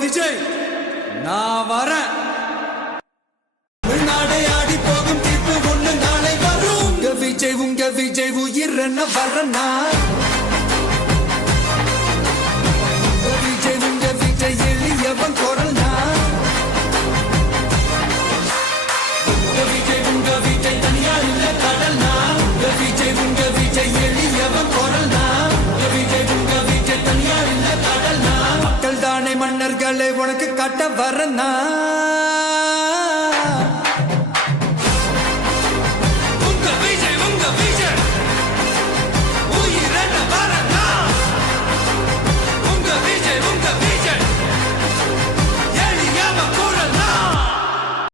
விஜய் நான் வரேன். தமிழ்நாடே ஆடி போகும் தீர்ப்பு ஒண்ணு நாளை வரும். உங்க விஜய் உயிர் என்ன வரனா. உங்க விஜய் எளியவன் குரல்னா. உங்க விஜய் தனியா இல்ல கடல்னா. உங்க விஜய் எளியவன் குரல்னா. உங்க விஜய் தனியா இல்ல கடல்னா. மக்கள் தானே மன்னர்களை உனக்கு காட்ட வரனா.